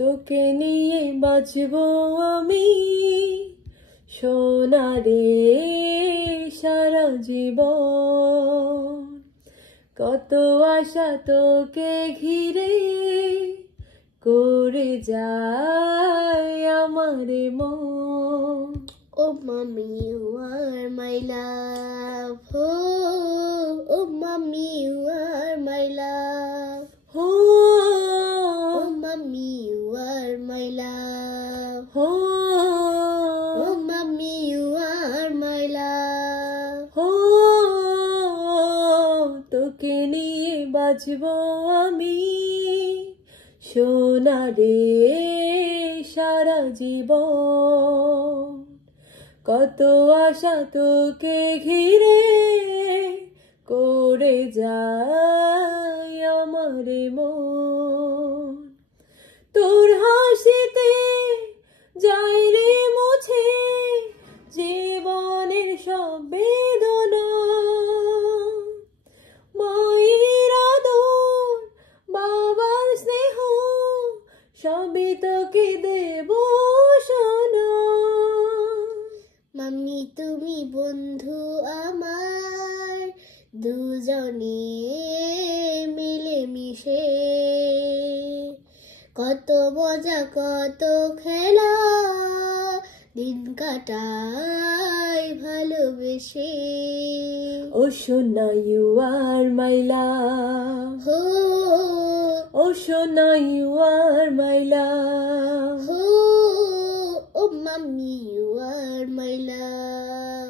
তোকে নিয়ে বাঁচবো আমি সোনারে সারা জীবন। কত আশা তোকে ঘিরে করে যায় আমার মন। Oh mommy, you are my love. Oh mommy, you are my love. Oh mommy, you are my love. Oh mommy, you are my love. তোকে নিয়ে বাঁচবো আমি সোনারে সারা জীবন। কত আশা তোকে ঘিরে করে যায় আমার মন। তোর হাসিতে যায় রে মুছে জীবনের সব বেদনা। মায়ের আদর বাবার স্নেহ সবই তোকে দেব সোনা। মাম্মি তুমি বন্ধু আমার, দুজনে মিলে মিশে কত মজা কত খেলা দিন কাটাই ভালোবেসে। ও সোনা ইউ আর মাই লাভ, ও সোনা ইউ আর মাই লাভ, ও mummy you are my love.